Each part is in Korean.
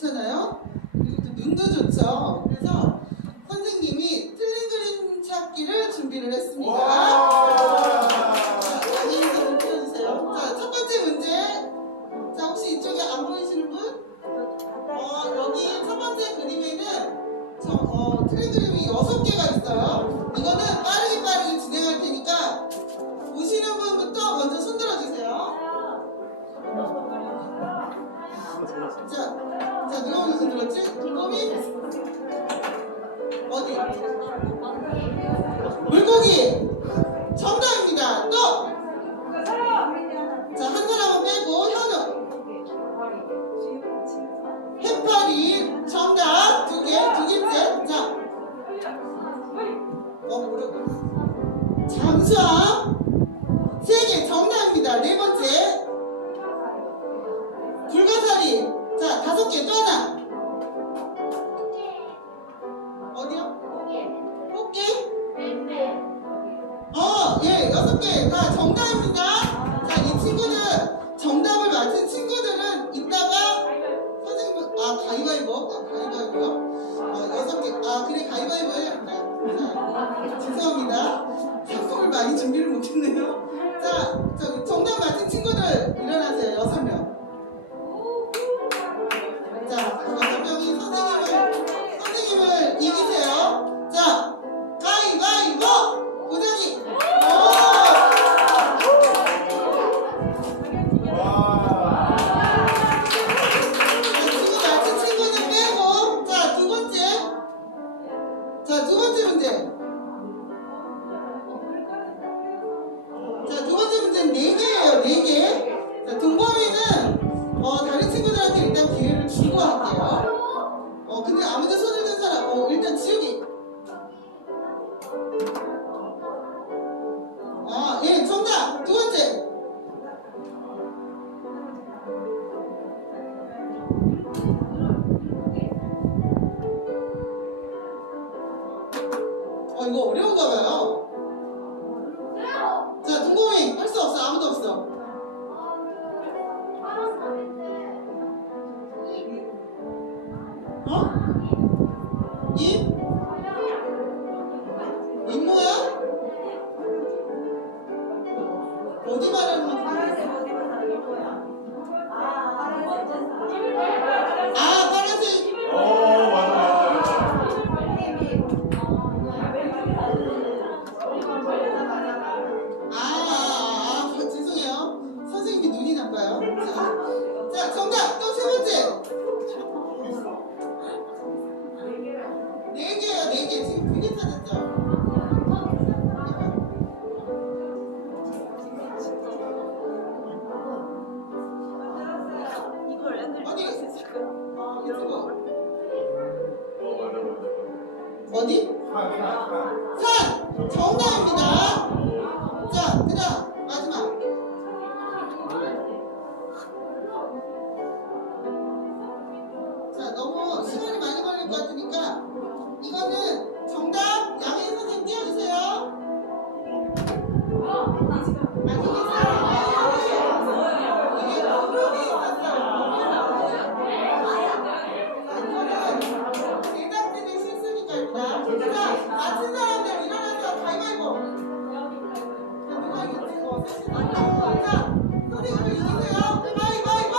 좋잖아요. 그리고 또 눈도 좋죠. 그래서 선생님이 틀린 그림 찾기를 준비를 했습니다. 자, 안녕히 좀 펴주세요. 자, 첫 번째 문제. 자, 혹시 이쪽에 안 보이시는 분? 여기 첫 번째 그림에는 틀린 그림이 6개가 있어요. 이거는 빠르게 진행할 테니까 보시는 분부터 먼저 손 들어주세요. 자, 누가 먼저 손 들었지? 돌고기? 어디? 물고기! 정답입니다. 또! 자, 한 사람은 빼고 현우. 해파리. 정답. 두 개째. 자. 뭐라고? 잠수함. 3개. 정답입니다. 4번째. 불가사리. 자, 5개. 또 하나. 어디요? 꽃게? 예, 6개. 다 정답입니다. 자, 이 친구들, 정답을 맞힌 친구들은 이따가 선생님, 가위바위보? 가위바위보요? 6개. 그래, 가위바위보 해야겠다. 자, 죄송합니다. 상품을 많이 준비를 못했네요. 자, 정답 맞힌 친구들 일어나세요. 6명. 자, 6명이 선생님을 이기세요. 자, 가위바위보! 고자기! 맞힌 친구는 빼고. 자, 두 번째 문제. 자, 두 번째 문제는 4개예요. 4개. 자, 동범이는 다른 친구들한테 일단 기회를 주고 할게요. 근데 아무도 손을 든 사람, 일단 지우기. 예, 정답. 두 번째. 이거 어려운가 봐요. 자, 동범이 할 수 없어. 아무도 없어. 입? 입 모양? 어디 말하는 거지? 파란색. 죄송해요. 선생님이 눈이 나빠요. 자, 정답! 또 세 번째! 4개예요, 4개. 지금 2개 찾았죠? 아니, 이 친구. 어디? 산! 정답입니다. 자, 그 다음 마지막. 자, 너무 시간이 많이 걸릴 것 같으니까 이거는 정답. 양혜 선생님 띄워주세요. 제작진의 실수니까 일단 맞힌 사람들 일어나서 가위바위보. 누가 이겼지? 자, 선생님을 이기세요. 가위바위보.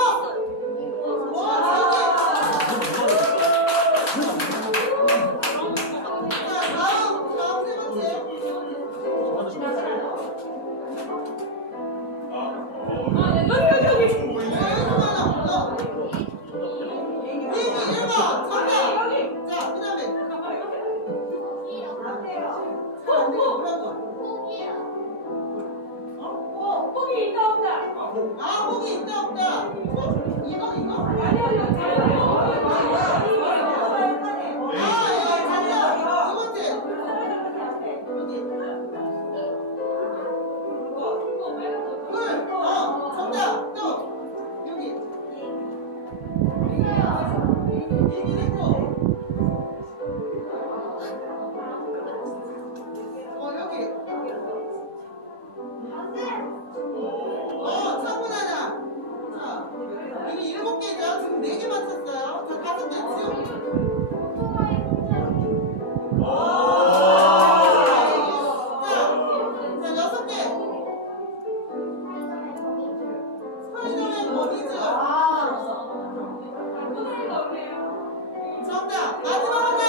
정답 마지막 하나.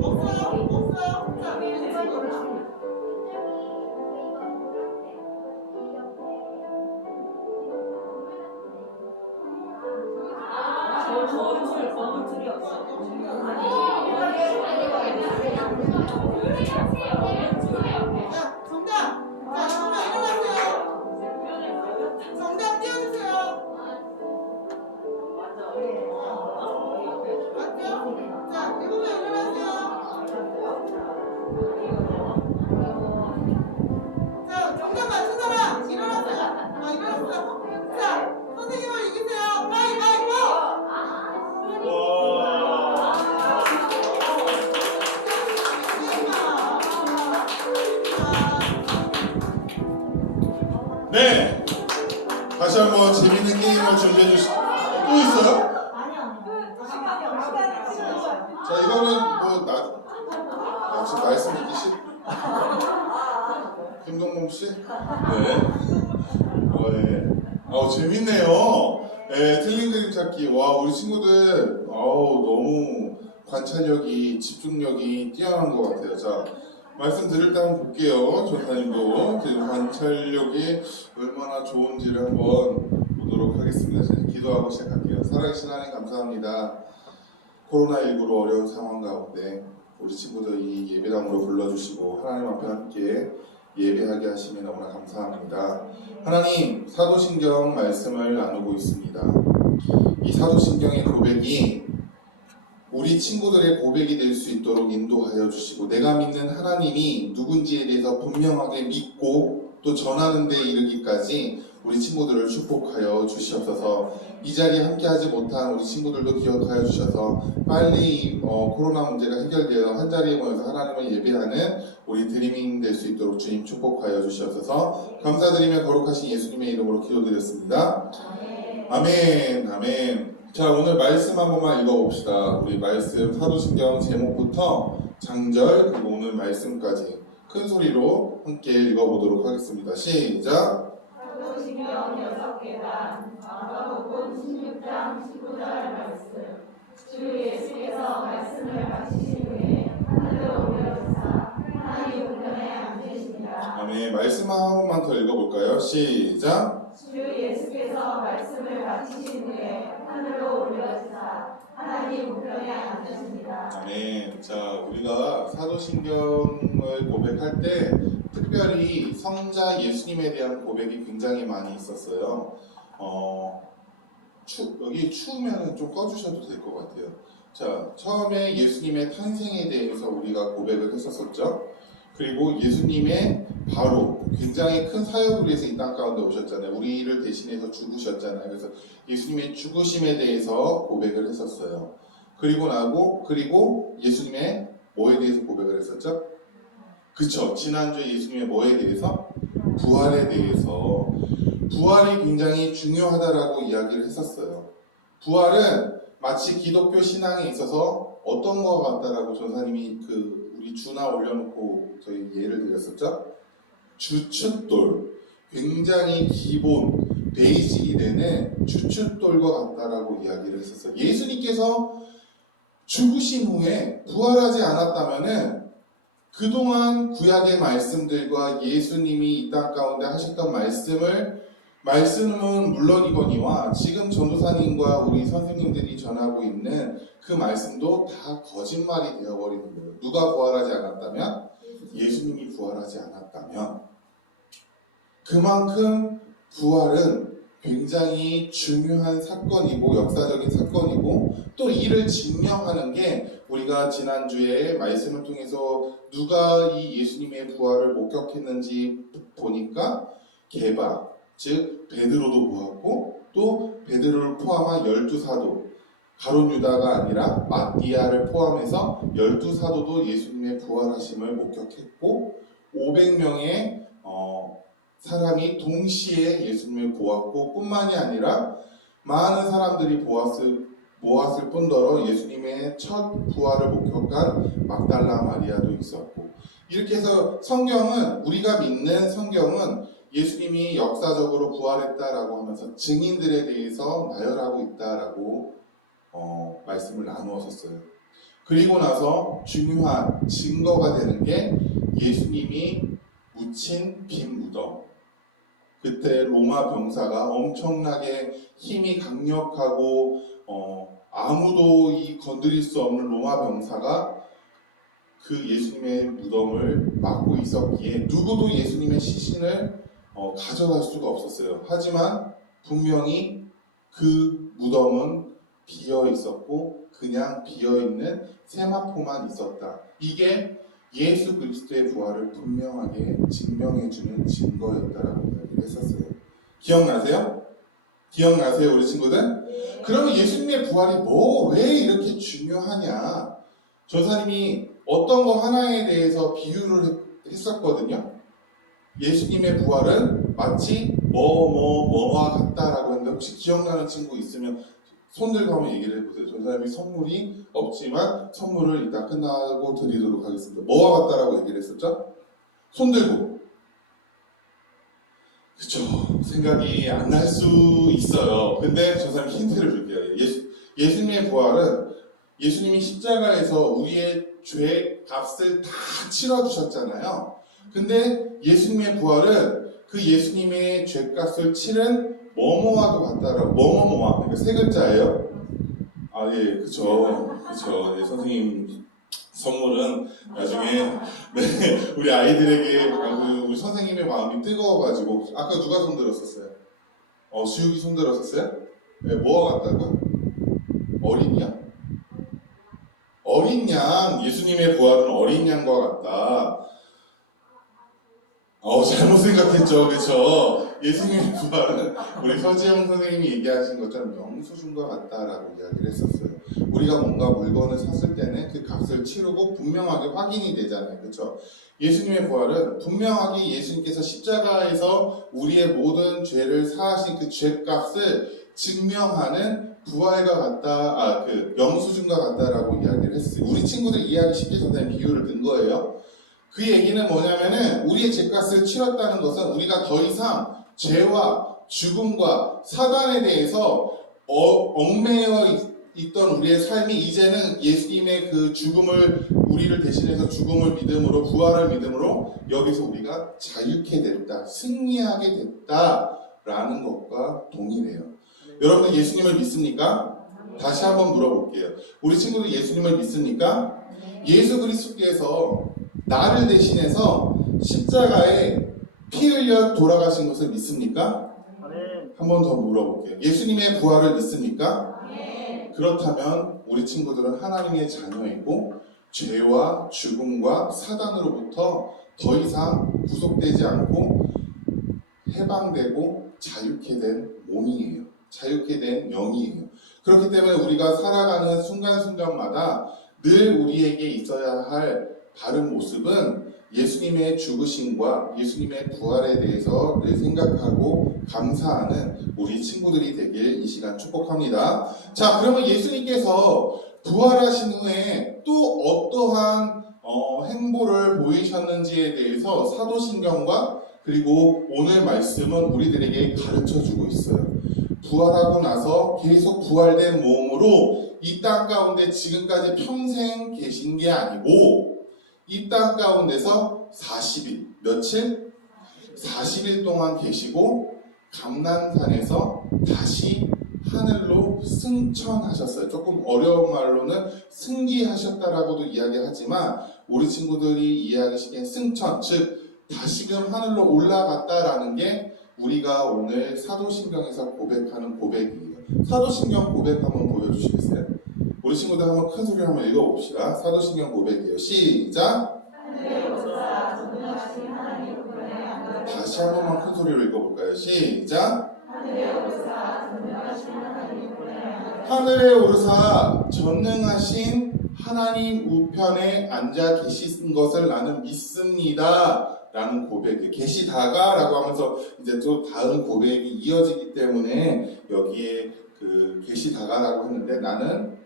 없어요? 없어요? 자, 자, 정답. 자, 정답 일어나세요. 정답 띄워주세요. 맞죠? 자, 7명 일어나세요. 자, 정답 맞춘 사람 일어나세요. 아, 일어났어요. 자, 선생님을 이기세요. 가위바위보. 네, 다시 한번 재밌는 게임을 준비해 주시. 또 있어요? 자, 이거는 지금 말씀 듣기 싫. 김동범 씨? 네. 재밌네요. 네, 틀린 그림 찾기. 와, 우리 친구들, 너무 관찰력이, 집중력이 뛰어난 것 같아요. 자, 말씀 들을 때 한번 볼게요. 전사님도 지금 관찰력이 얼마나 좋은지를 한번 보도록 하겠습니다. 이제 기도하고 시작할게요. 살아계신 하나님 감사합니다. 코로나19로 어려운 상황 가운데 우리 친구들 이 예배당으로 불러주시고 하나님 앞에 함께 예배하게 하시면 너무나 감사합니다. 하나님, 사도신경 말씀을 나누고 있습니다. 이 사도신경의 고백이 우리 친구들의 고백이 될 수 있도록 인도하여 주시고 내가 믿는 하나님이 누군지에 대해서 분명하게 믿고 또 전하는 데 이르기까지 우리 친구들을 축복하여 주시옵소서. 이 자리에 함께하지 못한 우리 친구들도 기억하여 주셔서 빨리 코로나 문제가 해결되어 한자리에 모여서 하나님을 예배하는 우리 드리밍 될 수 있도록 주님 축복하여 주시옵소서. 감사드리며 거룩하신 예수님의 이름으로 기도드렸습니다. 아멘. 아멘. 자, 오늘 말씀 한 번만 읽어봅시다. 우리 말씀 사도신경 제목부터 장절 그리고 오늘 말씀까지 큰 소리로 함께 읽어보도록 하겠습니다. 시작. 사도신경 6계단 마가복음 16장 19절 말씀. 주 예수께서 말씀을 마치신 후에 하늘로 올려주사 하나님 우편에 앉으시니라. 아멘. 말씀 한 번만 더 읽어볼까요? 시작. 주 예수께서 말씀을 마치신 후에 하늘로 올려주사 하나님 우편에 앉으십니다. 아멘. 자, 우리가 사도신경을 고백할 때 특별히 성자 예수님에 대한 고백이 굉장히 많이 있었어요. 여기 추우면 좀 꺼주셔도 될 것 같아요. 자, 처음에 예수님의 탄생에 대해서 우리가 고백을 했었었죠. 그리고 예수님의 바로 굉장히 큰 사역을 위해서 이 땅 가운데 오셨잖아요. 우리를 대신해서 죽으셨잖아요. 그래서 예수님의 죽으심에 대해서 고백을 했었어요. 그리고 예수님의 뭐에 대해서 고백을 했었죠? 그쵸. 지난주에 예수님의 뭐에 대해서? 부활에 대해서. 부활이 굉장히 중요하다라고 이야기를 했었어요. 부활은 마치 기독교 신앙에 있어서 어떤 것 같다라고 전사님이 우리 주나 올려놓고 저희 예를 드렸었죠? 주춧돌. 굉장히 기본, 베이직이 되는 주춧돌과 같다라고 이야기를 했었어요. 예수님께서 죽으신 후에 부활하지 않았다면은 그동안 구약의 말씀들과 예수님이 이 땅 가운데 하셨던 말씀은 물론이거니와 지금 전도사님과 우리 선생님들이 전하고 있는 그 말씀도 다 거짓말이 되어버리는 거예요. 누가 부활하지 않았다면? 예수님이 부활하지 않았다면. 그만큼 부활은 굉장히 중요한 사건이고 역사적인 사건이고 또 이를 증명하는 게 우리가 지난주에 말씀을 통해서 누가 이 예수님의 부활을 목격했는지 보니까 게바, 즉 베드로도 보았고 또 베드로를 포함한 12사도, 가룟 유다가 아니라 마띠아를 포함해서 12사도도 예수님의 부활하심을 목격했고 500명의 사람이 동시에 예수님을 보았고 뿐만이 아니라 많은 사람들이 모았을 뿐더러 예수님의 첫 부활을 목격한 막달라 마리아도 있었고, 이렇게 해서 성경은, 우리가 믿는 성경은 예수님이 역사적으로 부활했다라고 하면서 증인들에 대해서 나열하고 있다라고 말씀을 나누었었어요. 그리고 나서 중요한 증거가 되는 게 예수님이 묻힌 빈 무덤. 그때 로마 병사가 엄청나게 힘이 강력하고 아무도 건드릴 수 없는 로마 병사가 그 예수님의 무덤을 막고 있었기에 누구도 예수님의 시신을 가져갈 수가 없었어요. 하지만 분명히 그 무덤은 비어 있었고 그냥 비어 있는 세마포만 있었다. 이게 예수 그리스도의 부활을 분명하게 증명해주는 증거였다라고 이야기를 했었어요. 기억나세요? 기억나세요, 우리 친구들? 그러면 예수님의 부활이 왜 이렇게 중요하냐? 전사님이 어떤 거 하나에 대해서 비유를 했었거든요. 예수님의 부활은 마치 뭐와 같다라고 했는데 혹시 기억나는 친구 있으면 손 들고 한번 얘기를 해보세요. 전사님이 선물이 없지만 선물을 이따 끝나고 드리도록 하겠습니다. 뭐와 같다라고 얘기를 했었죠? 손 들고. 그쵸. 생각이 안 날 수 있어요. 근데 전사님 힌트를 줄게요. 예수님의 부활은 예수님이 십자가에서 우리의 죄 값을 다 치러주셨잖아요. 근데 예수님의 부활은 그 예수님의 죄 값을 치른 뭐뭐와도 같다라고. 뭐뭐뭐와. 그러니까 세 글자예요. 아, 예, 그쵸. 예, 선생님 선물은 나중에 우리 아이들에게 우리 선생님의 마음이 뜨거워가지고. 아까 누가 손 들었었어요? 수육이 손 들었었어요? 네, 뭐와 같다고? 어린 양? 어린 양, 예수님의 부활은 어린 양과 같다. 잘못 생각했죠, 그렇죠? 예수님의 부활은 우리 서지영 선생님이 얘기하신 것처럼 영수증과 같다라고 이야기를 했었어요. 우리가 뭔가 물건을 샀을 때는 그 값을 치르고 분명하게 확인이 되잖아요, 그렇죠? 예수님의 부활은 분명하게 예수님께서 십자가에서 우리의 모든 죄를 사하신 그 죄값을 증명하는 부활과 같다, 영수증과 같다라고 이야기를 했어요. 우리 친구들 이해하기 쉽게 선생님 비유를 든 거예요. 그 얘기는 뭐냐면은 우리의 죄값을 치렀다는 것은 우리가 더 이상 죄와 죽음과 사단에 대해서 얽매여 있던 우리의 삶이 이제는 예수님의 그 죽음을 우리를 대신해서 죽음을 믿음으로 부활을 믿음으로 여기서 우리가 자유케 됐다, 승리하게 됐다라는 것과 동일해요. 여러분들 예수님을 믿습니까? 다시 한번 물어볼게요. 우리 친구들 예수님을 믿습니까? 예수 그리스도께서 나를 대신해서 십자가에 피 흘려 돌아가신 것을 믿습니까? 한 번 더 물어볼게요. 예수님의 부활을 믿습니까? 그렇다면 우리 친구들은 하나님의 자녀이고 죄와 죽음과 사단으로부터 더 이상 구속되지 않고 해방되고 자유케 된 몸이에요. 자유케 된 영이에요. 그렇기 때문에 우리가 살아가는 순간순간마다 늘 우리에게 있어야 할 바른 모습은 예수님의 죽으심과 예수님의 부활에 대해서 늘 생각하고 감사하는 우리 친구들이 되길 이 시간 축복합니다. 자, 그러면 예수님께서 부활하신 후에 또 어떠한 행보를 보이셨는지에 대해서 사도신경과 그리고 오늘 말씀은 우리들에게 가르쳐주고 있어요. 부활하고 나서 계속 부활된 몸으로 이 땅 가운데 지금까지 평생 계신 게 아니고 이 땅 가운데서 40일, 며칠? 40일 동안 계시고 감난산에서 다시 하늘로 승천하셨어요. 조금 어려운 말로는 승기하셨다라고도 이야기하지만 우리 친구들이 이해하기 쉽게 승천, 즉 다시금 하늘로 올라갔다라는 게 우리가 오늘 사도신경에서 고백하는 고백이에요. 사도신경 고백 한번 보여주시겠어요? 우리 친구들 한번 큰 소리로 한번 읽어봅시다. 사도신경 고백이에요. 시작! 다시 한 번만 큰 소리로 읽어볼까요? 시작! 하늘에 오르사 전능하신 하나님 우편에 앉아 계신 것을 나는 믿습니다. 라는 고백이에요. 계시다가 라고 하면서 이제 또 다음 고백이 이어지기 때문에 여기에 그 계시다가 라고 했는데 나는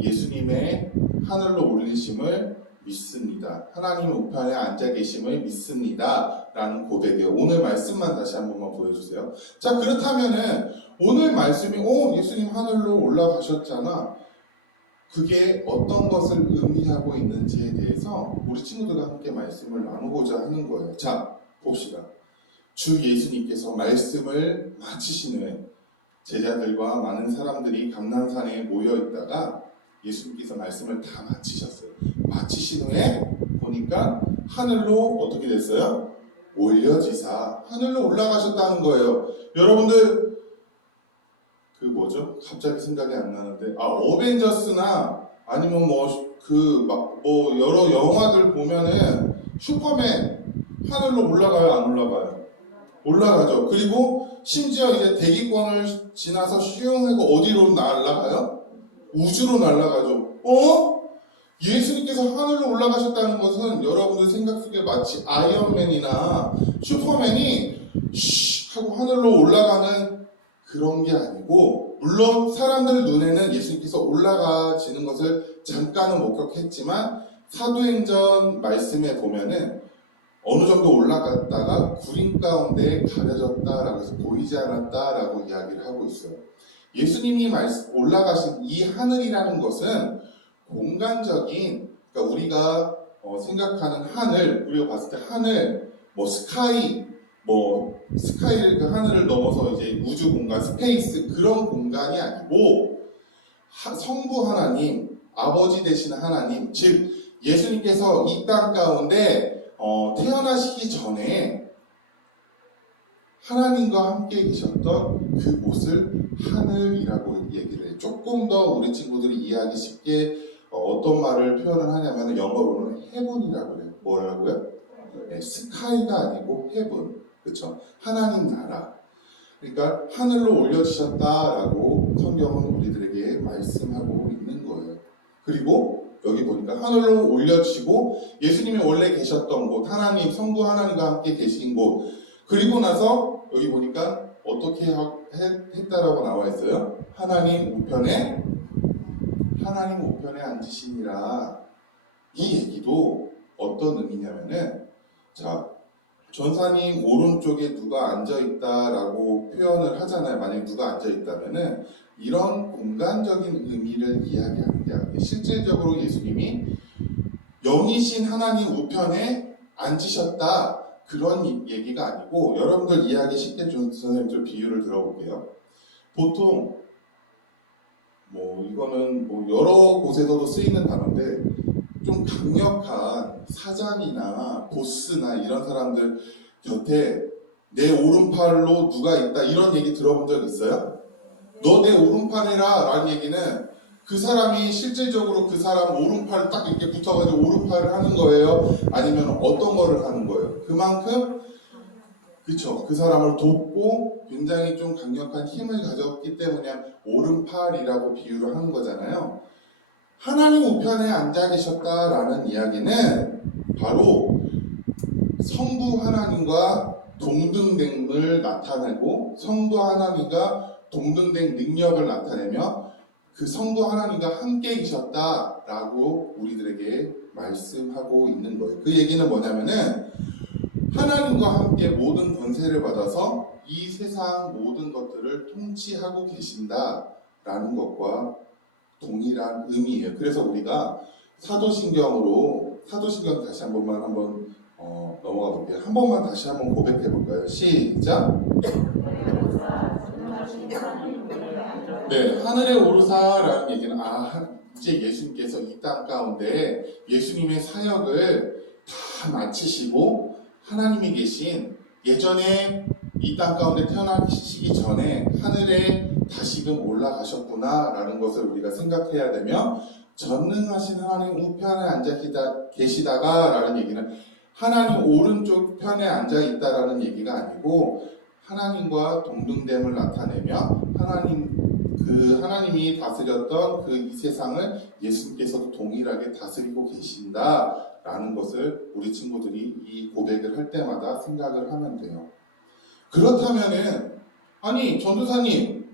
예수님의 하늘로 올리심을 믿습니다. 하나님 우편에 앉아 계심을 믿습니다. 라는 고백이에요. 오늘 말씀만 다시 한 번만 보여주세요. 자, 그렇다면은 오늘 말씀이 예수님 하늘로 올라가셨잖아. 그게 어떤 것을 의미하고 있는지에 대해서 우리 친구들과 함께 말씀을 나누고자 하는 거예요. 자, 봅시다. 주 예수님께서 말씀을 마치신 후에 제자들과 많은 사람들이 감람산에 모여 있다가 예수님께서 말씀을 다 마치셨어요. 마치신 후에 보니까 하늘로 어떻게 됐어요? 올려지사 하늘로 올라가셨다는 거예요. 여러분들 그 뭐죠? 갑자기 생각이 안 나는데 어벤져스나 아니면 여러 영화들 보면은 슈퍼맨 하늘로 올라가요? 안 올라가요? 올라가죠. 그리고 심지어 이제 대기권을 지나서 슝 하고 어디로 날아가요? 우주로 날아가죠. 예수님께서 하늘로 올라가셨다는 것은 여러분들 생각 속에 마치 아이언맨이나 슈퍼맨이 슉 하고 하늘로 올라가는 그런 게 아니고, 물론 사람들 눈에는 예수님께서 올라가시는 것을 잠깐은 목격했지만 사도행전 말씀에 보면은 어느 정도 올라갔다가 구름 가운데 가려졌다라고 해서 보이지 않았다라고 이야기를 하고 있어요. 예수님이 올라가신 이 하늘이라는 것은 공간적인, 그러니까 우리가 생각하는 하늘, 우리가 봤을 때 하늘, 스카이를 그 하늘을 넘어서 이제 우주 공간, 스페이스 그런 공간이 아니고 성부 하나님, 아버지 되시는 하나님, 즉 예수님께서 이 땅 가운데 태어나시기 전에 하나님과 함께 계셨던 그곳을 하늘이라고 얘기를 해요. 조금 더 우리 친구들이 이해하기 쉽게 어떤 말을 표현을 하냐면 영어로는 heaven이라고 해요. 뭐라고요? 네, 스카이가 아니고 heaven. 그렇죠? 하나님 나라. 그러니까 하늘로 올려주셨다라고 성경은 우리들에게 말씀하고 있는 거예요. 그리고 여기 보니까 하늘로 올려주시고 예수님이 원래 계셨던 곳, 하나님, 성부 하나님과 함께 계신 곳, 그리고 나서 여기 보니까 어떻게 했다라고 나와 있어요? 하나님 우편에 앉으시니라. 이 얘기도 어떤 의미냐면은, 자, 전사님 오른쪽에 누가 앉아있다라고 표현을 하잖아요. 만약에 누가 앉아있다면은 이런 공간적인 의미를 이야기하는 게 아니에요. 실질적으로 예수님이 영이신 하나님 우편에 앉으셨다, 그런 얘기가 아니고, 여러분들 이해하기 쉽게 선생님 좀 비유를 들어볼게요. 보통 이거는 여러 곳에서도 쓰이는 단어인데, 좀 강력한 사장이나 보스나 이런 사람들 곁에 내 오른팔로 누가 있다, 이런 얘기 들어본 적 있어요? 너 내 오른팔이라 라는 얘기는 그 사람이 실질적으로 그 사람 오른팔 딱 이렇게 붙어가지고 오른팔을 하는 거예요? 아니면 어떤 거를 하는 거예요? 그만큼 그쵸, 그 사람을 돕고 굉장히 좀 강력한 힘을 가졌기 때문에 오른팔이라고 비유를 하는 거잖아요. 하나님 우편에 앉아 계셨다라는 이야기는 바로 성부 하나님과 동등됨을 나타내고, 성부 하나님과 동등된 능력을 나타내며 그 성부 하나님과 함께 계셨다라고 우리들에게 말씀하고 있는 거예요. 그 얘기는 뭐냐면은 하나님과 함께 모든 권세를 받아서 이 세상 모든 것들을 통치하고 계신다라는 것과 동일한 의미예요. 그래서 우리가 사도신경 다시 한 번만 넘어가 볼게요. 한 번만 다시 한번 고백해 볼까요? 시작. 네, 하늘에 오르사라는 얘기는 이제 예수님께서 이 땅 가운데 예수님의 사역을 다 마치시고 하나님이 계신, 예전에 이 땅 가운데 태어나시기 전에 하늘에 다시금 올라가셨구나라는 것을 우리가 생각해야 되며, 전능하신 하나님 우편에 앉아 계시다가라는 얘기는 하나님 오른쪽 편에 앉아 있다라는 얘기가 아니고, 하나님과 동등됨을 나타내며 하나님이 다스렸던 그 이 세상을 예수님께서도 동일하게 다스리고 계신다라는 것을 우리 친구들이 이 고백을 할 때마다 생각을 하면 돼요. 그렇다면은, 아니 전도사님,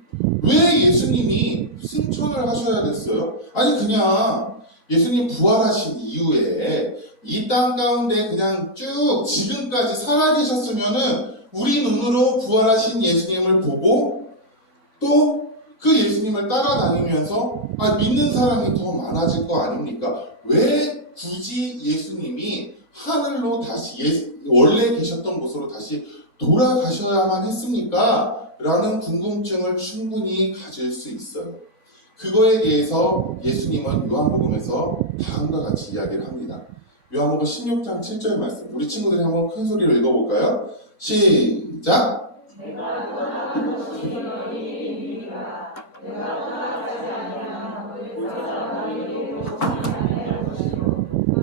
왜 예수님이 승천을 하셔야 됐어요? 아니 그냥 예수님 부활하신 이후에 이 땅 가운데 그냥 쭉 지금까지 살아계셨으면은 우리 눈으로 부활하신 예수님을 보고 또 그 예수님을 따라다니면서 믿는 사람이 더 많아질 거 아닙니까? 왜 굳이 예수님이 하늘로 다시 원래 계셨던 곳으로 다시 돌아가셔야만 했습니까? 라는 궁금증을 충분히 가질 수 있어요. 그거에 대해서 예수님은 요한복음에서 다음과 같이 이야기를 합니다. 요한복음 16장 7절 말씀, 우리 친구들이 한번 큰 소리로 읽어볼까요? 시작! 내가 떠나간 것이 너희의 일이니라. 내가 떠나가지 아니하면 너희가 너희에게 오지 아니할 것이요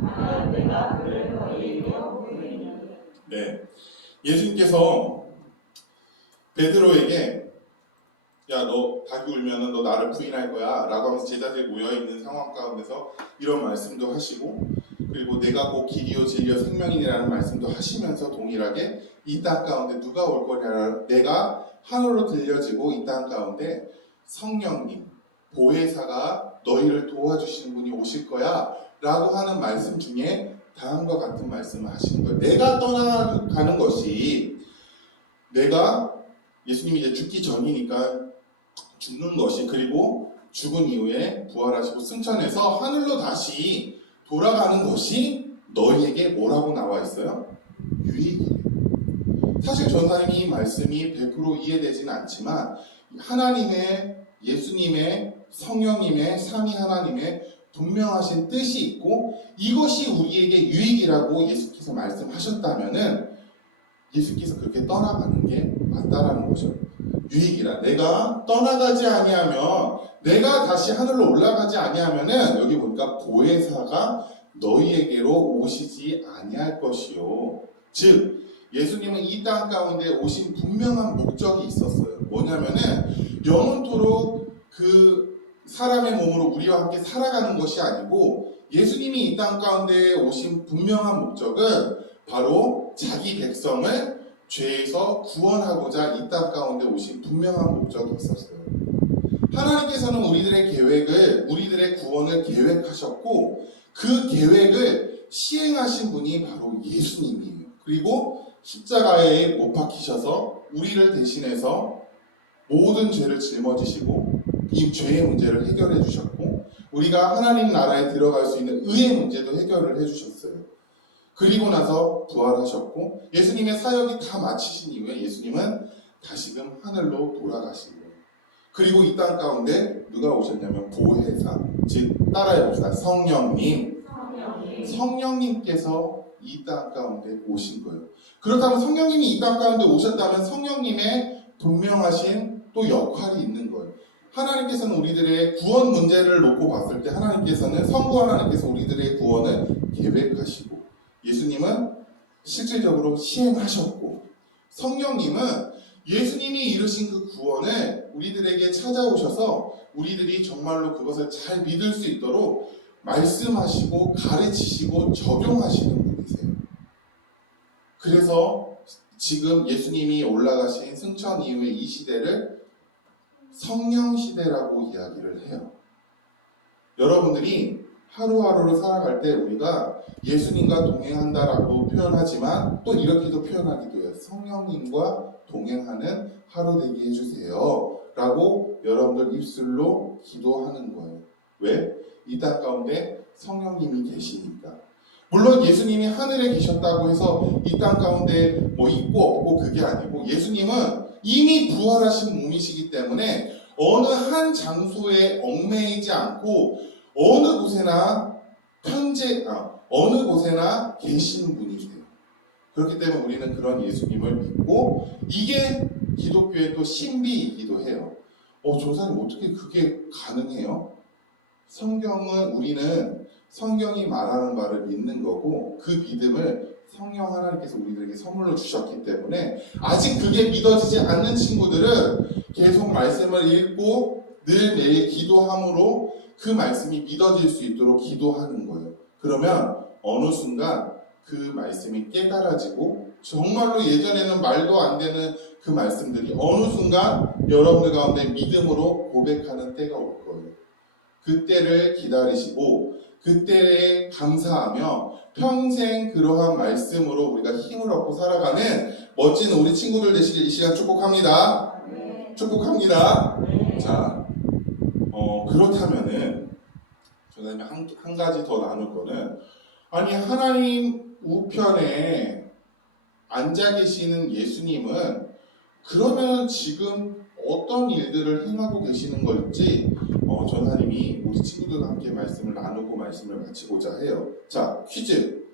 만약 내가 그를 너희에게 보이니. 네, 예수님께서 베드로에게 야, 너 닭이 울면은 너 나를 부인할 거야 라고 하면서 제자들이 모여있는 상황 가운데서 이런 말씀도 하시고, 그리고 내가 곧 길이요 진리요 생명이라는 말씀도 하시면서 동일하게 이 땅 가운데 누가 올 거냐, 내가 하늘로 들려지고 이 땅 가운데 성령님, 보혜사가 너희를 도와주시는 분이 오실 거야 라고 하는 말씀 중에 다음과 같은 말씀을 하시는 거예요. 내가 떠나가는 것이, 내가 예수님이 이제 죽기 전이니까 죽는 것이, 그리고 죽은 이후에 부활하시고 승천해서 하늘로 다시 돌아가는 것이 너희에게 뭐라고 나와 있어요? 유익이에요. 사실 전사님 이 말씀이 100% 이해되지는 않지만 하나님의, 예수님의, 성령님의, 삼위 하나님의 분명하신 뜻이 있고 이것이 우리에게 유익이라고 예수께서 말씀하셨다면은 예수께서 그렇게 떠나가는 게 맞다라는 거죠. 유익이라. 내가 떠나가지 아니하면, 내가 다시 하늘로 올라가지 아니하면은 여기 보니까 보혜사가 너희에게로 오시지 아니할 것이요. 즉 예수님은 이 땅 가운데 오신 분명한 목적이 있었어요. 뭐냐면은 영원토록 그 사람의 몸으로 우리와 함께 살아가는 것이 아니고, 예수님이 이 땅 가운데 오신 분명한 목적은 바로 자기 백성을 죄에서 구원하고자 이 땅 가운데 오신 분명한 목적이 있었어요. 하나님께서는 우리들의 계획을, 우리들의 구원을 계획하셨고 그 계획을 시행하신 분이 바로 예수님이에요. 그리고 십자가에 못 박히셔서 우리를 대신해서 모든 죄를 짊어지시고 이 죄의 문제를 해결해 주셨고, 우리가 하나님 나라에 들어갈 수 있는 의의 문제도 해결을 해 주셨어요. 그리고 나서 부활하셨고 예수님의 사역이 다 마치신 이후에 예수님은 다시금 하늘로 돌아가신 거예요. 그리고 이 땅 가운데 누가 오셨냐면 보혜사, 즉 따라해봅시다. 성령님께서 이 땅 가운데 오신 거예요. 그렇다면 성령님이 이 땅 가운데 오셨다면 성령님의 분명하신 또 역할이 있는 거예요. 하나님께서는 우리들의 구원 문제를 놓고 봤을 때 하나님께서는, 성부 하나님께서 우리들의 구원을 계획하시고 예수님은 실질적으로 시행하셨고, 성령님은 예수님이 이루신 그 구원을 우리들에게 찾아오셔서 우리들이 정말로 그것을 잘 믿을 수 있도록 말씀하시고 가르치시고 적용하시는 분이세요. 그래서 지금 예수님이 올라가신 승천 이후의 이 시대를 성령 시대라고 이야기를 해요. 여러분들이 하루하루를 살아갈 때 우리가 예수님과 동행한다라고 표현하지만 또 이렇게도 표현하기도 해요. 성령님과 동행하는 하루 되게 해주세요 라고 여러분들 입술로 기도하는 거예요. 왜? 이 땅 가운데 성령님이 계시니까. 물론 예수님이 하늘에 계셨다고 해서 이 땅 가운데 뭐 있고 없고 그게 아니고, 예수님은 이미 부활하신 몸이시기 때문에 어느 한 장소에 얽매이지 않고 어느 곳에나 계시는 분이세요. 그렇기 때문에 우리는 그런 예수님을 믿고, 이게 기독교의 또 신비이기도 해요. 조사님 어떻게 그게 가능해요? 우리는 성경이 말하는 바를 믿는 거고 그 믿음을 성령 하나님께서 우리들에게 선물로 주셨기 때문에, 아직 그게 믿어지지 않는 친구들은 계속 말씀을 읽고 늘 매일 기도함으로 그 말씀이 믿어질 수 있도록 기도하는 거예요. 그러면 어느 순간 그 말씀이 깨달아지고 정말로 예전에는 말도 안 되는 그 말씀들이 어느 순간 여러분들 가운데 믿음으로 고백하는 때가 올 거예요. 그 때를 기다리시고 그때에 감사하며 평생 그러한 말씀으로 우리가 힘을 얻고 살아가는 멋진 우리 친구들 되시길 이 시간 축복합니다. 축복합니다. 자, 그렇다면은 저는 한 가지 더 나눌 거는, 아니 하나님 우편에 앉아 계시는 예수님은 그러면 지금 어떤 일들을 행하고 계시는 걸지 전사님이 우리 친구들과 함께 말씀을 나누고 말씀을 마치고자 해요. 자, 퀴즈.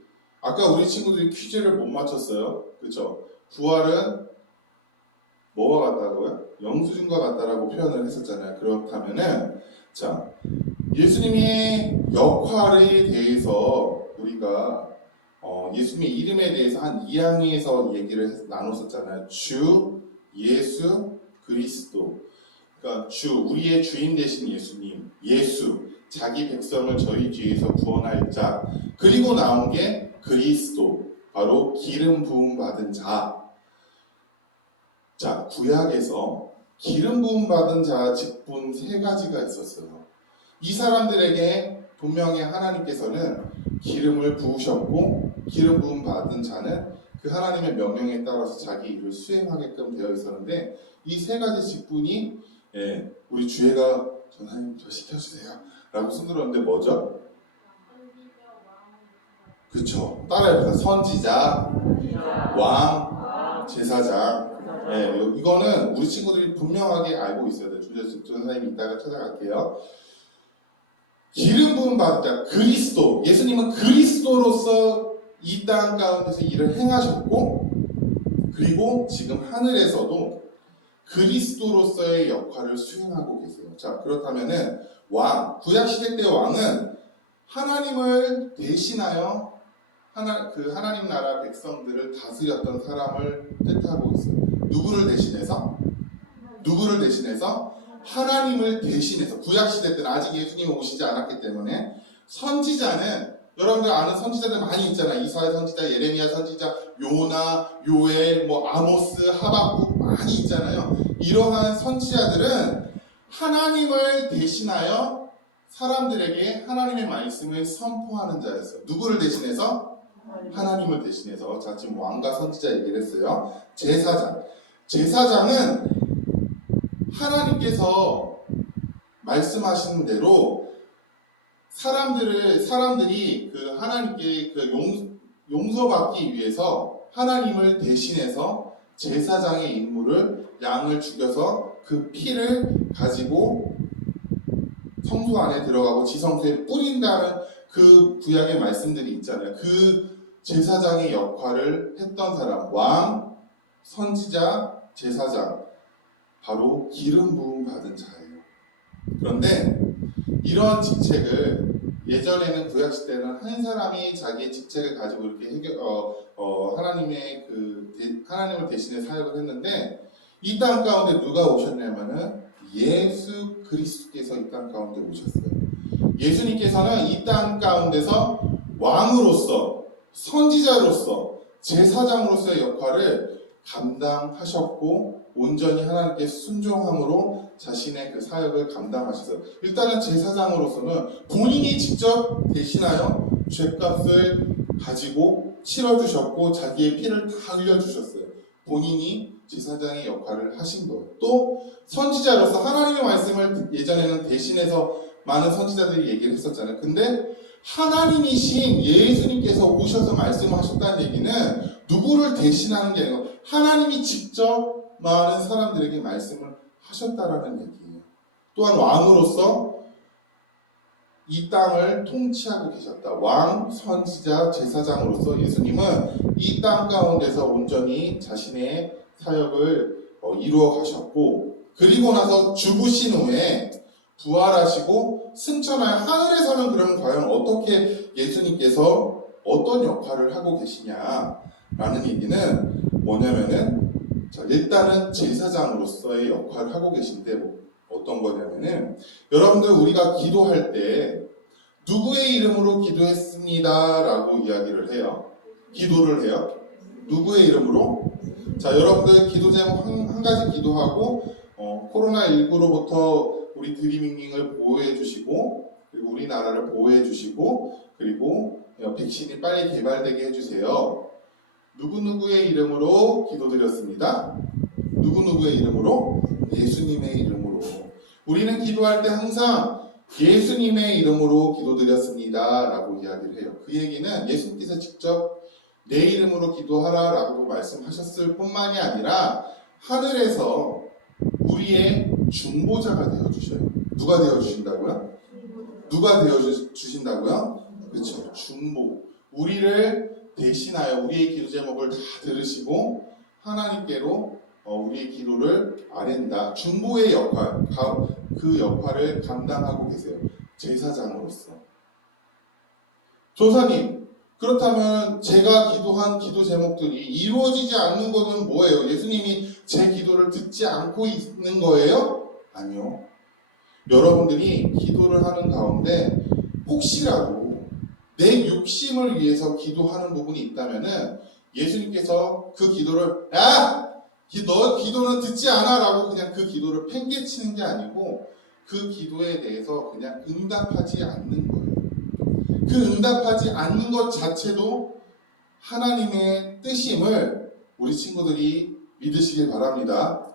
아까 우리 친구들이 퀴즈를 못 맞췄어요. 그렇죠? 부활은 뭐와 같다고요? 영수증과 같다라고 표현을 했었잖아요. 그렇다면은 자, 예수님의 역할에 대해서 우리가 예수님의 이름에 대해서 한 2학년에서 얘기를 나눴었잖아요. 주, 예수, 그리스도. 그러니까 주, 우리의 주인 되신 예수님, 예수, 자기 백성을 저희 뒤에서 구원할 자, 그리고 나온 게 그리스도, 바로 기름 부음 받은 자. 자, 구약에서 기름 부음 받은 자 직분 3가지가 있었어요. 이 사람들에게 분명히 하나님께서는 기름을 부으셨고, 기름 부음 받은 자는 그 하나님의 명령에 따라서 자기 일을 수행하게끔 되어 있었는데, 이 3가지 직분이 우리 주애가 전사님 저 시켜주세요 라고 손들었는데 뭐죠? 그쵸, 따라해보세요. 선지자, 왕, 제사장. 이거는 우리 친구들이 분명하게 알고 있어야 돼요. 전사님이 이따가 찾아갈게요. 기름 부음 받은 자, 그리스도. 예수님은 그리스도로서 이 땅 가운데서 일을 행하셨고, 그리고 지금 하늘에서도 그리스도로서의 역할을 수행하고 계세요. 자, 그렇다면은 왕, 구약시대 때 왕은 하나님을 대신하여 하나님 나라 백성들을 다스렸던 사람을 뜻하고 있어요. 누구를 대신해서? 누구를 대신해서? 하나님을 대신해서. 구약시대 때는 아직 예수님이 오시지 않았기 때문에 선지자는, 여러분들 아는 선지자들 많이 있잖아요. 이사야 선지자, 예레미야 선지자, 요나, 요엘, 아모스, 하박국 많이 있잖아요. 이러한 선지자들은 하나님을 대신하여 사람들에게 하나님의 말씀을 선포하는 자였어요. 누구를 대신해서? 하나님을 대신해서. 자, 지금 왕과 선지자 얘기를 했어요. 제사장은 하나님께서 말씀하시는 대로 사람들이 그 하나님께 그 용서받기 위해서 하나님을 대신해서 제사장의 임무를, 양을 죽여서 그 피를 가지고 성소 안에 들어가고 지성소에 뿌린다는 그 구약의 말씀들이 있잖아요. 그 제사장의 역할을 했던 사람, 왕, 선지자, 제사장, 바로 기름 부음 받은 자예요. 그런데 이런 직책을 예전에는 구약시대는 한 사람이 자기의 직책을 가지고 이렇게 하나님을 대신해 사역을 했는데, 이 땅 가운데 누가 오셨냐면은 예수 그리스도께서 이 땅 가운데 오셨어요. 예수님께서는 이 땅 가운데서 왕으로서, 선지자로서, 제사장으로서의 역할을 감당하셨고, 온전히 하나님께 순종함으로 자신의 그 사역을 감당하셨어요. 일단은 제사장으로서는 본인이 직접 대신하여 죄값을 가지고 치러주셨고, 자기의 피를 다 흘려주셨어요. 본인이 제사장의 역할을 하신 거예요. 또 선지자로서 하나님의 말씀을 예전에는 대신해서 많은 선지자들이 얘기를 했었잖아요. 근데 하나님이신 예수님께서 오셔서 말씀하셨다는 얘기는 누구를 대신하는 게 아니고 하나님이 직접 많은 사람들에게 말씀을 하셨다라는 얘기예요. 또한 왕으로서 이 땅을 통치하고 계셨다. 왕, 선지자, 제사장으로서 예수님은 이 땅 가운데서 온전히 자신의 사역을 이루어 가셨고, 그리고 나서 죽으신 후에 부활하시고 승천하여 하늘에서는 그럼 과연 어떻게 예수님께서 어떤 역할을 하고 계시냐라는 얘기는 뭐냐면은, 자, 일단은 제사장으로서의 역할을 하고 계신데 어떤 거냐면은, 여러분들 우리가 기도할 때 누구의 이름으로 기도했습니다 라고 이야기를 해요. 기도를 해요. 누구의 이름으로? 자, 여러분들 기도 제목 한 가지 기도하고 코로나19로부터 우리 드리밍을 보호해 주시고, 그리고 우리나라를 보호해 주시고 그리고 백신이 빨리 개발되게 해주세요. 누구누구의 이름으로 기도드렸습니다. 누구누구의 이름으로? 예수님의 이름으로. 우리는 기도할 때 항상 예수님의 이름으로 기도드렸습니다 라고 이야기를 해요. 그 얘기는 예수님께서 직접 내 이름으로 기도하라 라고 말씀하셨을 뿐만이 아니라 하늘에서 우리의 중보자가 되어주셔요. 누가 되어주신다고요? 누가 되어주신다고요? 그렇죠. 중보. 우리를 대신하여 우리의 기도 제목을 다 들으시고 하나님께로 우리의 기도를 아랜다. 중보의 역할, 그 역할을 감당하고 계세요. 제사장으로서. 조사님, 그렇다면 제가 기도한 기도 제목들이 이루어지지 않는 것은 뭐예요? 예수님이 제 기도를 듣지 않고 있는 거예요? 아니요. 여러분들이 기도를 하는 가운데 혹시라도 내 육심을 위해서 기도하는 부분이 있다면은 예수님께서 그 기도를 너 기도는 듣지 않아 라고 그냥 그 기도를 팽개치는 게 아니고 그 기도에 대해서 그냥 응답하지 않는 거예요. 그 응답하지 않는 것 자체도 하나님의 뜻임을 우리 친구들이 믿으시길 바랍니다.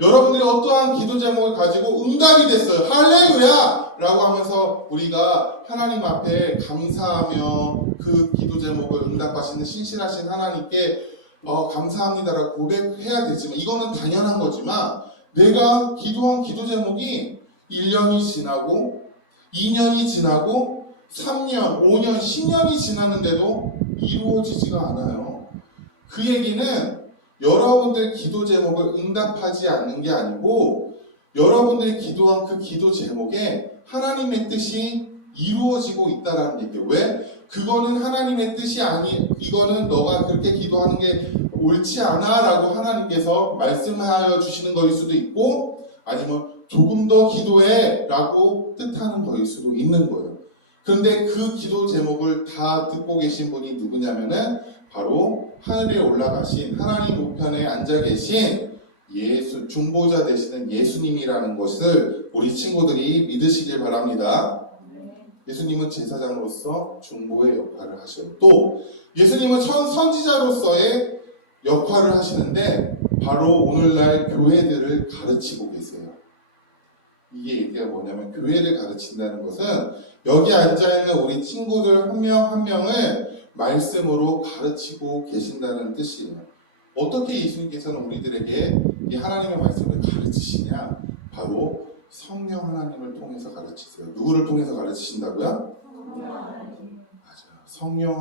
여러분들이 어떠한 기도 제목을 가지고 응답이 됐어요. 할렐루야! 라고 하면서 우리가 하나님 앞에 감사하며 그 기도 제목을 응답하시는 신실하신 하나님께 감사합니다라고 고백해야 되지만 이거는 당연한 거지만 내가 기도한 기도 제목이 1년이 지나고 2년이 지나고 3년, 5년, 10년이 지났는데도 이루어지지가 않아요. 그 얘기는 여러분들 기도 제목을 응답하지 않는 게 아니고 여러분들이 기도한 그 기도 제목에 하나님의 뜻이 이루어지고 있다라는 얘기예요. 왜? 그거는 하나님의 뜻이 이거는 너가 그렇게 기도하는 게 옳지 않아 라고 하나님께서 말씀하여 주시는 거일 수도 있고 아니면 조금 더 기도해 라고 뜻하는 거일 수도 있는 거예요. 그런데 그 기도 제목을 다 듣고 계신 분이 누구냐면은 바로 하늘에 올라가신 하나님 우편에 앉아 계신 중보자 되시는 예수님이라는 것을 우리 친구들이 믿으시길 바랍니다. 예수님은 제사장으로서 중보의 역할을 하셔요. 또 예수님은 선지자로서의 역할을 하시는데 바로 오늘날 교회들을 가르치고 계세요. 이게 얘기가 뭐냐면 교회를 가르친다는 것은 여기 앉아있는 우리 친구들 한 명 한 명을 말씀으로 가르치고 계신다는 뜻이에요. 어떻게 예수님께서는 우리들에게 이 하나님의 말씀을 가르치시냐? 바로 성령 하나님을 통해서 가르치세요. 누구를 통해서 가르치신다고요? 맞아요. 성령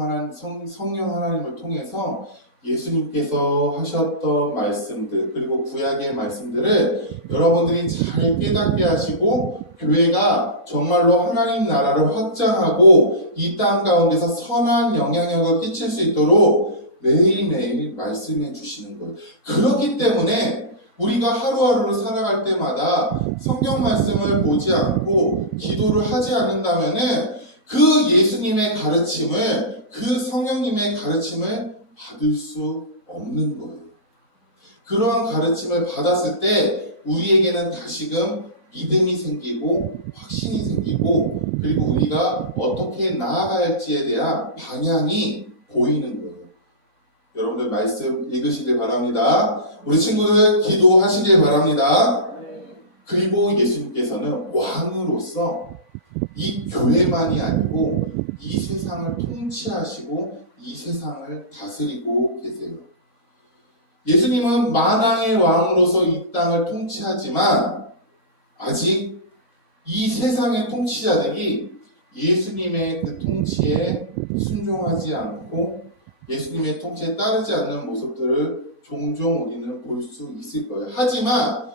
하나님을 통해서 예수님께서 하셨던 말씀들 그리고 구약의 말씀들을 여러분들이 잘 깨닫게 하시고 교회가 정말로 하나님 나라를 확장하고 이 땅 가운데서 선한 영향력을 끼칠 수 있도록 매일매일 말씀해 주시는 거예요. 그렇기 때문에 우리가 하루하루를 살아갈 때마다 성경 말씀을 보지 않고 기도를 하지 않는다면은 그 예수님의 가르침을 그 성령님의 가르침을 받을 수 없는 거예요. 그러한 가르침을 받았을 때 우리에게는 다시금 믿음이 생기고 확신이 생기고 그리고 우리가 어떻게 나아갈지에 대한 방향이 보이는 거예요. 여러분들 말씀 읽으시길 바랍니다. 우리 친구들 기도하시길 바랍니다. 그리고 예수님께서는 왕으로서 이 교회만이 아니고 이 세상을 통치하시고 이 세상을 다스리고 계세요. 예수님은 만왕의 왕으로서 이 땅을 통치하지만 아직 이 세상의 통치자들이 예수님의 그 통치에 순종하지 않고 예수님의 통치에 따르지 않는 모습들을 종종 우리는 볼 수 있을 거예요. 하지만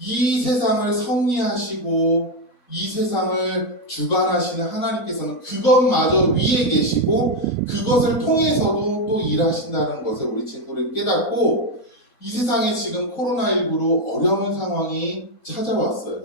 이 세상을 섭리하시고 이 세상을 주관하시는 하나님께서는 그것마저 위에 계시고 그것을 통해서도 또 일하신다는 것을 우리 친구를 깨닫고 이 세상에 지금 코로나19로 어려운 상황이 찾아왔어요.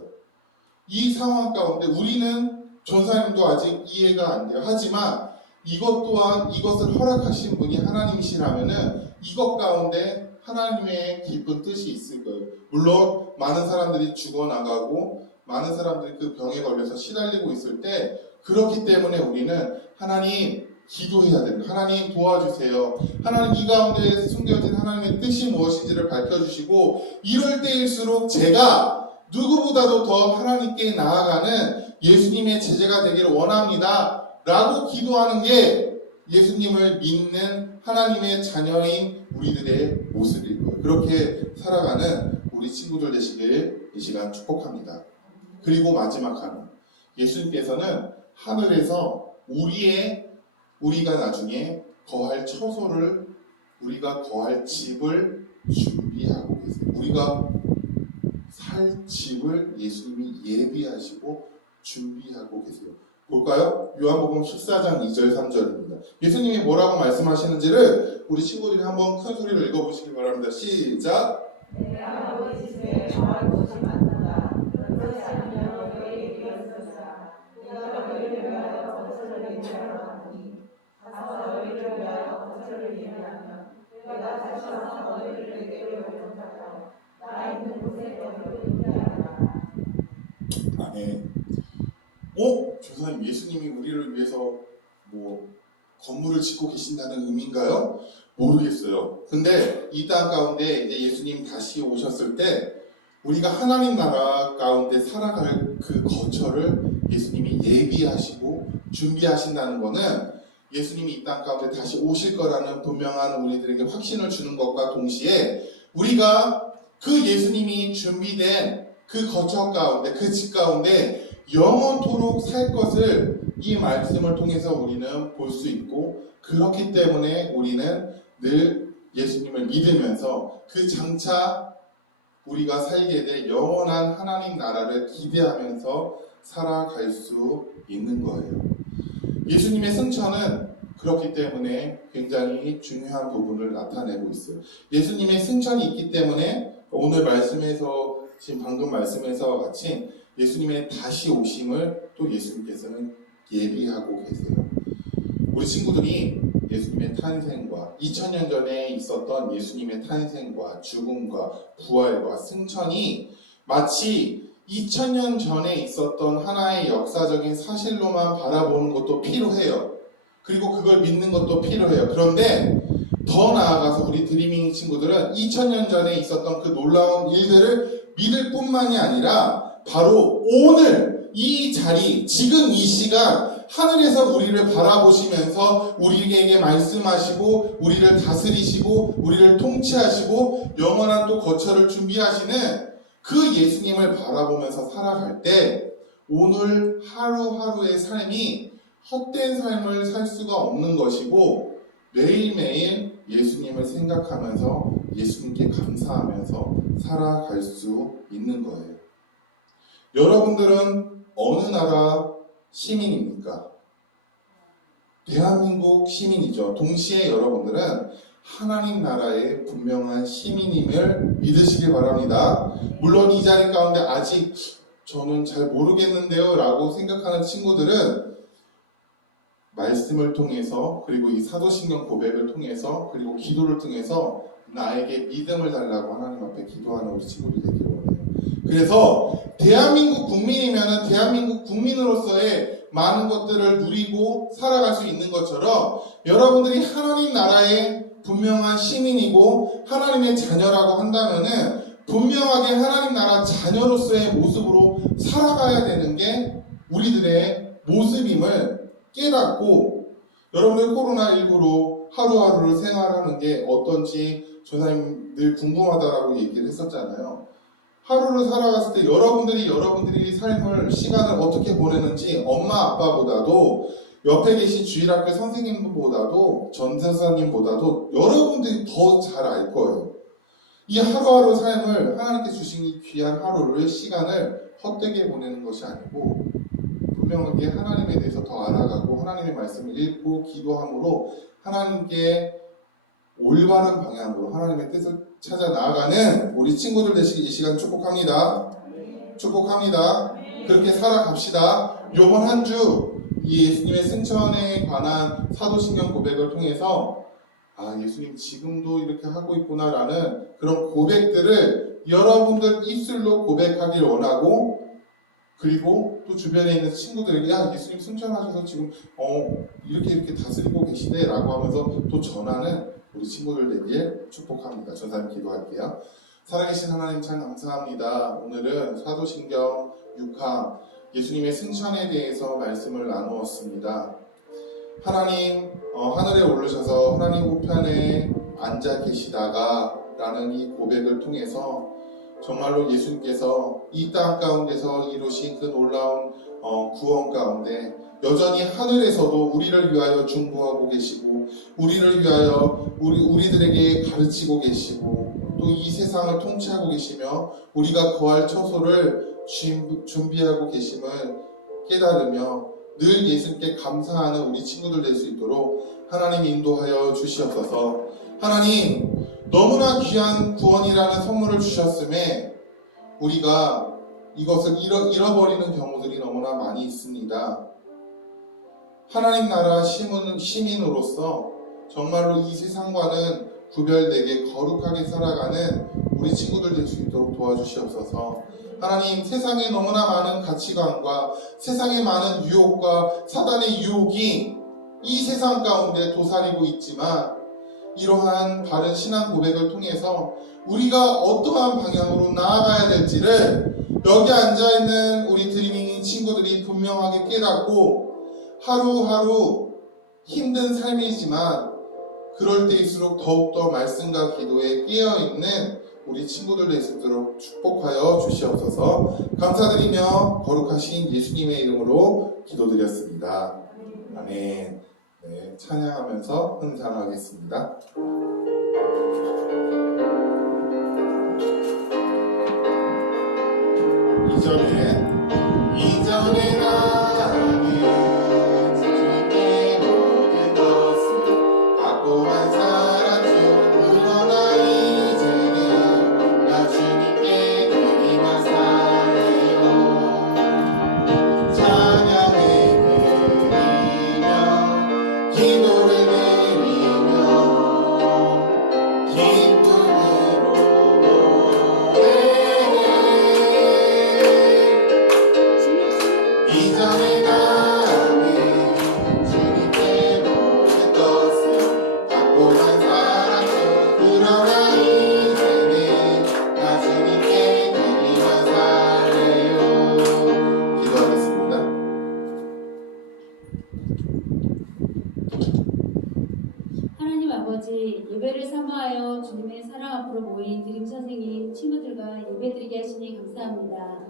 이 상황 가운데 우리는 전사님도 아직 이해가 안 돼요. 하지만 이것 또한 이것을 허락하신 분이 하나님이시라면은 이것 가운데 하나님의 깊은 뜻이 있을 거예요. 물론 많은 사람들이 죽어나가고 많은 사람들이 그 병에 걸려서 시달리고 있을 때 그렇기 때문에 우리는 하나님 기도해야 됩니다. 하나님 도와주세요. 하나님 이 가운데 숨겨진 하나님의 뜻이 무엇인지를 밝혀주시고 이럴 때일수록 제가 누구보다도 더 하나님께 나아가는 예수님의 제자가 되기를 원합니다. 라고 기도하는 게 예수님을 믿는 하나님의 자녀인 우리들의 모습일 거예요. 그렇게 살아가는 우리 친구들 되시길 이 시간 축복합니다. 그리고 마지막 하나, 예수님께서는 하늘에서 우리가 나중에 거할 처소를, 우리가 거할 집을 준비하고 계세요. 우리가 살 집을 예수님이 예비하시고 준비하고 계세요. 볼까요? 요한복음 14장 2절 3절입니다. 예수님이 뭐라고 말씀하시는지를 우리 친구들이 한번 큰 소리로 읽어보시기 바랍니다. 시작! 내 아버지 집에 거할 곳이 많도다. 그렇지 않으면 너희에게 이르렀으리라. 내가 너희를 위하여 거처를 예비하러 가노니 가서 너희를 위하여 거처를 예비하면 내가 다시 와서 너희를 내게로 영접하여 나 있는 곳에 너희를 인도하리라. 아멘. 조사님, 예수님이 우리를 위해서 뭐 건물을 짓고 계신다는 의미인가요? 모르겠어요. 근데 이 땅 가운데 이제 예수님 다시 오셨을 때 우리가 하나님 나라 가운데 살아갈 그 거처를 예수님이 예비하시고 준비하신다는 거는 예수님이 이 땅 가운데 다시 오실 거라는 분명한 우리들에게 확신을 주는 것과 동시에 우리가 그 예수님이 준비된 그 거처 가운데, 그 집 가운데 영원토록 살 것을 이 말씀을 통해서 우리는 볼 수 있고, 그렇기 때문에 우리는 늘 예수님을 믿으면서 그 장차 우리가 살게 될 영원한 하나님 나라를 기대하면서 살아갈 수 있는 거예요. 예수님의 승천은 그렇기 때문에 굉장히 중요한 부분을 나타내고 있어요. 예수님의 승천이 있기 때문에 오늘 말씀에서, 지금 방금 말씀에서 같이 예수님의 다시 오심을 또 예수님께서는 예비하고 계세요. 우리 친구들이 예수님의 탄생과 2000년 전에 있었던 예수님의 탄생과 죽음과 부활과 승천이 마치 2000년 전에 있었던 하나의 역사적인 사실로만 바라보는 것도 필요해요. 그리고 그걸 믿는 것도 필요해요. 그런데 더 나아가서 우리 드리밍 친구들은 2000년 전에 있었던 그 놀라운 일들을 믿을 뿐만이 아니라 바로 오늘 이 자리, 지금 이 시간 하늘에서 우리를 바라보시면서 우리에게 말씀하시고 우리를 다스리시고 우리를 통치하시고 영원한 또 거처를 준비하시는 그 예수님을 바라보면서 살아갈 때 오늘 하루하루의 삶이 헛된 삶을 살 수가 없는 것이고 매일매일 예수님을 생각하면서 예수님께 감사하면서 살아갈 수 있는 거예요. 여러분들은 어느 나라 시민입니까? 대한민국 시민이죠. 동시에 여러분들은 하나님 나라의 분명한 시민임을 믿으시길 바랍니다. 물론 이 자리 가운데 아직 저는 잘 모르겠는데요 라고 생각하는 친구들은 말씀을 통해서, 그리고 이 사도신경 고백을 통해서, 그리고 기도를 통해서 나에게 믿음을 달라고 하나님 앞에 기도하는 우리 친구들이 되기를 원해요. 그래서 대한민국 국민이면 대한민국 국민으로서의 많은 것들을 누리고 살아갈 수 있는 것처럼 여러분들이 하나님 나라의 분명한 시민이고 하나님의 자녀라고 한다면은 분명하게 하나님 나라 자녀로서의 모습으로 살아가야 되는 게 우리들의 모습임을 깨닫고, 여러분들 코로나19로 하루하루를 생활하는 게 어떤지 조사님 늘 궁금하다라고 얘기를 했었잖아요. 하루를 살아갔을 때 여러분들이 삶을, 시간을 어떻게 보내는지 엄마 아빠보다도 옆에 계신 주일학교 선생님보다도 전도사님보다도 여러분들이 더 잘 알 거예요. 이 하루하루 삶을 하나님께 주신 이 귀한 하루를, 시간을 헛되게 보내는 것이 아니고 분명하게 하나님에 대해서 더 알아가고 하나님의 말씀을 읽고 기도함으로 하나님께 올바른 방향으로 하나님의 뜻을 찾아 나아가는 우리 친구들 되시기 이 시간 축복합니다. 축복합니다. 그렇게 살아갑시다. 이번 한 주 이 예수님의 승천에 관한 사도신경 고백을 통해서 예수님 지금도 이렇게 하고 있구나라는 그런 고백들을 여러분들 입술로 고백하길 원하고, 그리고 또 주변에 있는 친구들에게 야 예수님 승천하셔서 지금 이렇게 다스리고 계시네 라고 하면서 또 전하는 우리 친구들 되길 축복합니다. 전사님 기도할게요. 살아계신 하나님 참 감사합니다. 오늘은 사도신경 6화 예수님의 승천에 대해서 말씀을 나누었습니다. 하나님 하늘에 오르셔서 하나님 우편에 앉아 계시다가 라는 이 고백을 통해서 정말로 예수님께서 이 땅 가운데서 이루신 그 놀라운 구원 가운데 여전히 하늘에서도 우리를 위하여 중보하고 계시고 우리를 위하여 우리들에게 가르치고 계시고 또 이 세상을 통치하고 계시며 우리가 거할 처소를 준비하고 계심을 깨달으며 늘 예수님께 감사하는 우리 친구들 될 수 있도록 하나님 인도하여 주시옵소서. 하나님 너무나 귀한 구원이라는 선물을 주셨음에 우리가 이것을 잃어버리는 경우들이 너무나 많이 있습니다. 하나님 나라 시민으로서 정말로 이 세상과는 구별되게 거룩하게 살아가는 우리 친구들 될 수 있도록 도와주시옵소서. 하나님 세상에 너무나 많은 가치관과 세상에 많은 유혹과 사단의 유혹이 이 세상 가운데 도사리고 있지만 이러한 바른 신앙 고백을 통해서 우리가 어떠한 방향으로 나아가야 될지를 여기 앉아있는 우리 드리밍 친구들이 분명하게 깨닫고 하루하루 힘든 삶이지만 그럴 때일수록 더욱더 말씀과 기도에 깨어있는 우리 친구들 될 수 있도록 축복하여 주시옵소서. 감사드리며 거룩하신 예수님의 이름으로 기도드렸습니다. 아멘. 네, 찬양하면서 흥상하겠습니다. 이전에 나는 주님의 모든 것을 갖고만 살았죠. 그러나 이제는 나 주님께 드리며 살래요. 찬양을 드리며 기도를 드리며 기쁨으로 이전에 나는 주님께 모든 것을 갖고만 살았죠. 그러나 이제는 나 주님께 드리며 살래요. 기도하겠습니다. 하나님 아버지, 예배를 사모하여 주님의 사랑 앞으로 모인 드림 선생님 친구들과 예배드리게 하시니 감사합니다.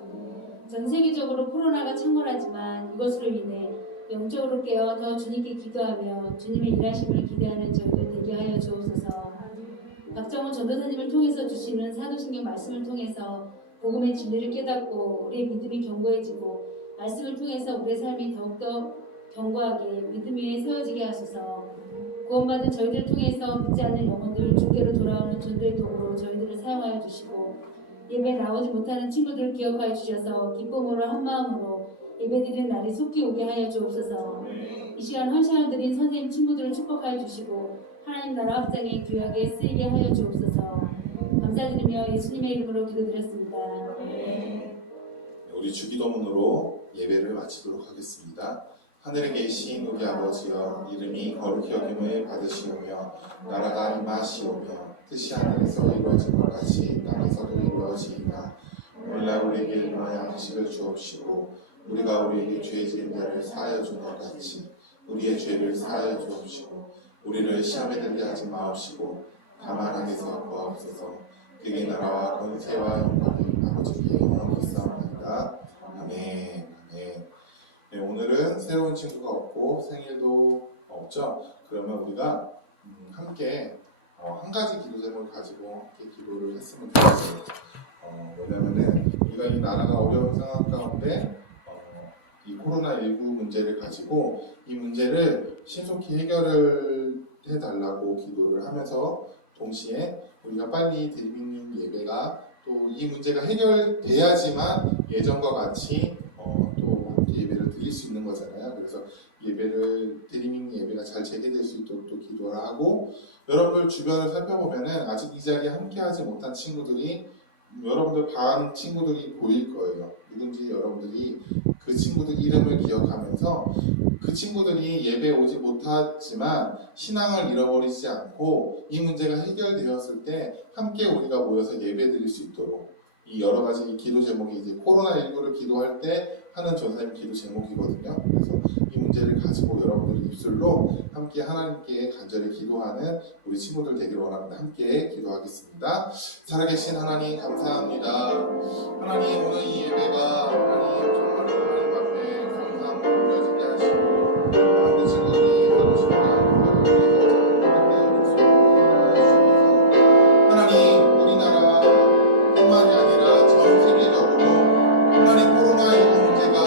전 세계적으로 코로나가 창궐하지만 이것으로 인해 영적으로 깨어 더 주님께 기도하며 주님의 일하심을 기대하는 저희들 되게 하여 주옵소서. 박정호 전도사님을 통해서 주시는 사도신경 말씀을 통해서 복음의 진리를 깨닫고 우리의 믿음이 견고해지고 말씀을 통해서 우리의 삶이 더욱더 견고하게 믿음 위에 세워지게 하소서. 구원받은 저희들을 통해서 믿지 않는 영혼들 주께로 돌아오는 전도의 도구로 저희들을 사용하여 주시고 예배 나오지 못하는 친구들을 기억하여 주셔서 기쁨으로 한마음으로 예배드리는 날이 속히 오게 하여 주옵소서. 이 시간 헌신을 드린 선생님 친구들을 축복하여 주시고 하나님 나라 확장에 귀하게 쓰이게 하여 주옵소서. 감사드리며 예수님의 이름으로 기도드렸습니다. 우리 주기도문으로 예배를 마치도록 하겠습니다. 하늘에 계신 우리 아버지여, 이름이 거룩히 여김을 받으시오며 나라가 임하시오며 뜻이 하늘에서 이루어진 것 같이 땅에서도 이루어지이다. 오늘날 우리에게 일용할 양식을 주옵시고 우리가 우리에게 죄 지은 자를 사하여 준 것 같이 우리의 죄를 사하여 주옵시고 우리를 시험에 들게 하지 마옵시고 다만 악에서 구하옵소서. 그의 나라와 권세와 영광이 아버지께 영원히 있사옵나이다. 아멘. 아멘. 네, 오늘은 새로운 친구가 없고 생일도 없죠. 그러면 우리가 함께 한 가지 기도 제목을 가지고 함께 기도를 했으면 좋겠어요. 왜냐면은 우리가 이 나라가 어려운 상황 가운데 이 코로나19 문제를 가지고 이 문제를 신속히 해결을 해달라고 기도를 하면서 동시에 우리가 빨리 드리는 예배가 또 이 문제가 해결돼야지만 예전과 같이 또 예배를 드릴 수 있는 거잖아요. 그래서 예배를 드리밍 예배가 잘 재개될 수 있도록 또 기도를 하고, 여러분들 주변을 살펴보면은 아직 이 자리에 함께하지 못한 친구들이 여러분들 반 친구들이 보일 거예요. 누군지 여러분들이 그 친구들 이름을 기억하면서 그 친구들이 예배 오지 못하지만 신앙을 잃어버리지 않고 이 문제가 해결되었을 때 함께 우리가 모여서 예배 드릴 수 있도록 이 여러 가지 기도 제목이 이제 코로나19를 기도할 때 하는 전사님 기도 제목이거든요. 그래서 이 문제를 가지고 여러분들 입술로 함께 하나님께 간절히 기도하는 우리 친구들 되기를 원합니다. 함께 기도하겠습니다. 살아계신 하나님 감사합니다. 하나님 오늘 이 예배가 하나님 정말 하나님 앞에 감사함으로 드려지게 하시고 우리 친구들이 하고 싶은 마음을 위해서 하나님 우리나라뿐만이 아니라 전 세계적으로 하나님 코로나19 문제가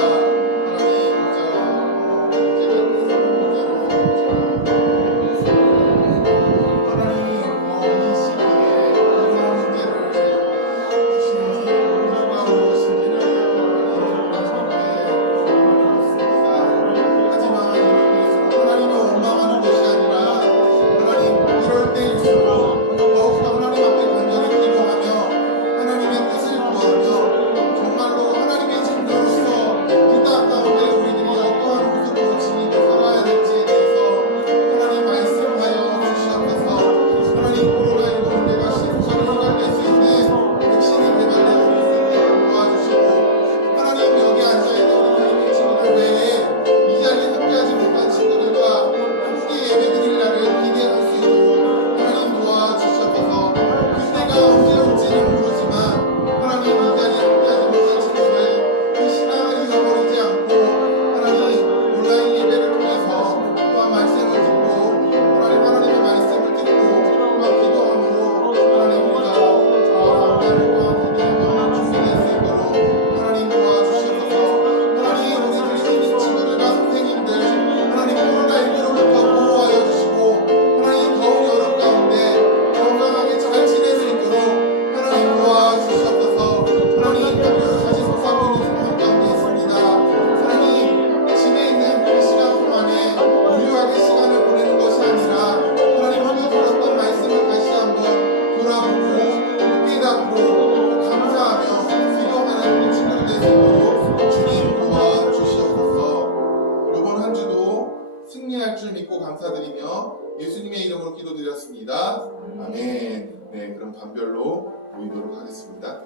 하나님 문제로 하나님 이 시기에 이런 문제를 주시는지 누가 오신지를 하지만 하나님이 원망하는 것이 아니라 하나님 이럴 때일수록 더욱더 하나님 앞에 간절히 기도하며 하나님의 뜻을 구하며 정말로 하나님의 증거로서 이 땅 가운데 우리들이 어떠한 모습으로 지니고 살아야 될지에 대해서 하나님 말씀하여 주시옵소서. 하나님 코로나19 문제가 신속하게 해결될 수 있는 백신이 개발되어 올 수 있도록 도와주시고 하나님 여기 앉아있는 우리 교회 친구들 외에 이 자리에 함께하지 못한 친구들과 함께 예배드릴 날을 기대할 수 있도록 하나님 도와주시옵소서. 그때가 언제 올지는 모르지만 하나님 이 자리에 함께하지 못한 친구들 그 신앙을 잃어버리지 않고 하나님 온라인 예배를 통해서 또한 말씀을 듣고 하나님의 말씀을 듣고 또한 기도함으로 하나님 우리가 함께하는 또한 기도하며 준비될 수 있도록 하나님 도와주시옵소서. 하나님 우리 들리는 친구들과 선생님들 하나님 코로나19로부터 보호하여 주시고 하나님 더운 여름 가운데 건강하게 잘 지낼 수 있도록 하나님 도와주시옵소서. 하나님 학교를 다시 솟아오는 상황 가운데 있습니다. 하나님 집에 있는 그 시간 동안에 무료하게 시간을 보내는 것이 아니라 하나님 오늘 들었던 말씀을 다시 한번 돌아보고 깨닫고 감사하며 기도하는 우리 친구들 될 수 있도록 주님 도와주시옵소서. 이번 한 주도 승리할 줄 믿고 감사드리며 예수님의 이름으로 기도드렸습니다. 아멘. 네, 그럼 반별로 모이도록 하겠습니다.